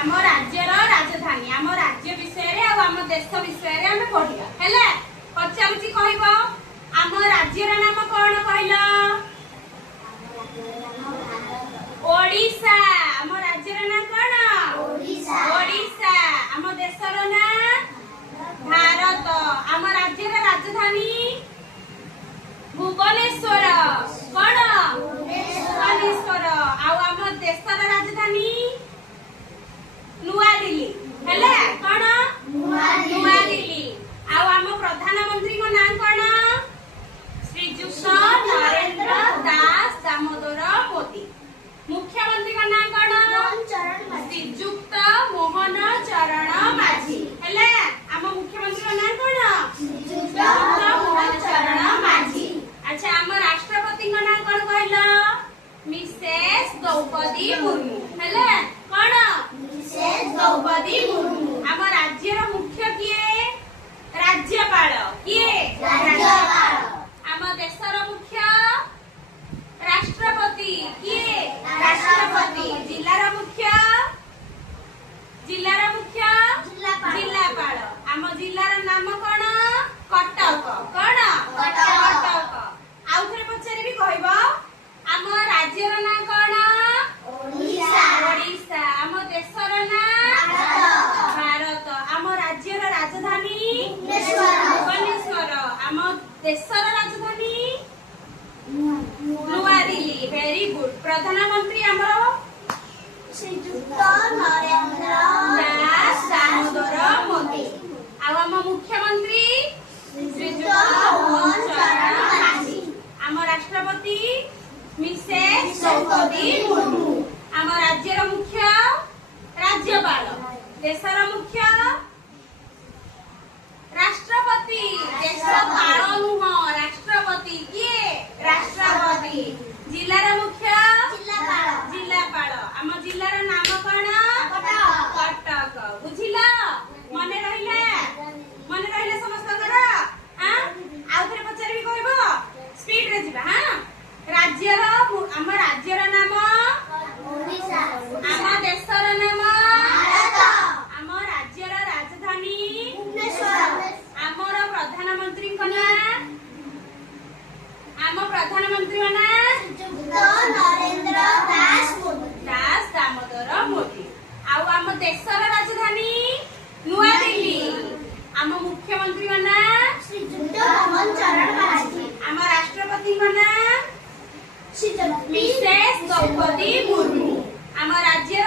आम राज्यर राजधानी आम राज्य विषय आम देश विषय आम पढ़िया हेले पचारुची कहब आम राज्यर नाम कौन कहल ओडिशा आम राज्यर नाम कौन ओडिशा आम देशर ना भारत आम राज्यर राजधानी भुवनेश्वर कौन भुवनेश्वर आम देशर राजधानी नुआ दिल्ली हेले कौन नुआ दिल्ली आम प्रधानमंत्री को नाम कौन श्रीजुक्त नरेंद्र दास दामोदर मोदी मुख्यमंत्री का नाम कौन श्रीजुक्त मोहन चरण माझी हेले आम मुख्यमंत्री का नाम कौन श्रीजुक्त मोहन चरण माझी अच्छा आम राष्ट्रपति का नाम कौन कहल मिसेस द्रौपदी मुर्मू हेले कौन मिसेस द्रौपदी मुर्मू आम राज्यर मुख्य किए राज्यपाल किए राज्यपाल आम देशर मुख्य राष्ट्रपति किए राष्ट्रपति जिल्लार मुख्य जिल्लापाल आम जिल्लार नाम कौन कटक कौन कटक आउ थरे पचारि भी कहबो आम राज्यर ना कौन ओडिशा आम देशर ना भारत आम राज्यर राजधानी भुवनेश्वर आम देशर राजधानी नुआ दिल्ली वेरी गुड प्रधानमंत्री आमर श्रीजुक्त नरेंद्र दास दामोदर मोदी आम मुख्यमंत्री श्रीजुक्त मोहन चरण माझी आम राष्ट्रपति मिसेस द्रौपदी मुर्मू आम राज्यर मुख्य राज्यपाल देशर मुख्य राष्ट्रपति देश पाल नुह राष्ट्रपति किए राष्ट्रपति जिल्लार मुख्य जिल्लापाल आम जिल्लार नाम कौन कटक बुझिला मन रहिला समस्तकर आउ थरे पचारि भी कहबो स्पीड रे जिबा हां राज्यर आम राज्यर नाम ओडिशा आम देशर नाम भारत आम राज्यर राजधानी भुवनेश्वर आमर प्रधानमंत्री को नाम आम प्रधानमंत्री ना नरेंद्र दास दामोदर मोदी आउ आम देशर राजधानी नुआ दिल्ली आम मुख्यमंत्री को नाम श्रीजुक्त मोहन चरण माझी आम राष्ट्रपति को नाम मिसेस द्रौपदी मुर्मू आम राज्यर